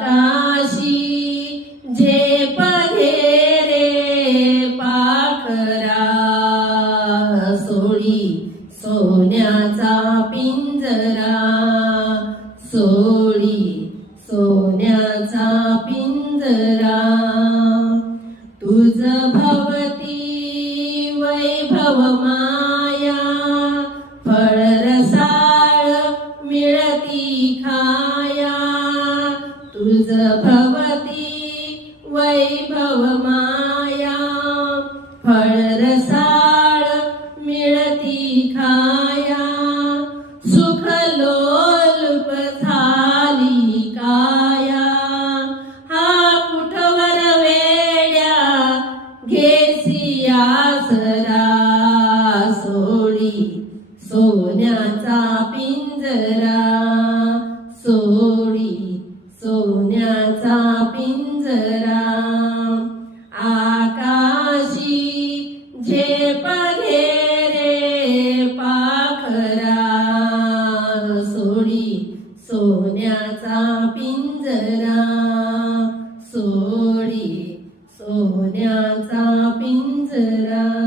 काशी झेप रे पाखरा. सोळी सोन्याचा पिंजरा. सोळी सोन्याचा पिंजरा. तुझ भवती वैभव मा भवती वैभव माया फळ रसाळ मिळती खाया सुख लोलुप झाली काया. हा कुठवर वेड्या घेसी आसरा सोडी सोन्याचा पिंड पिंजरा आकाशी झेप घेरे सोडी सोन्याचा पिंजरा। सोडी सोन्याचा पिंजरा।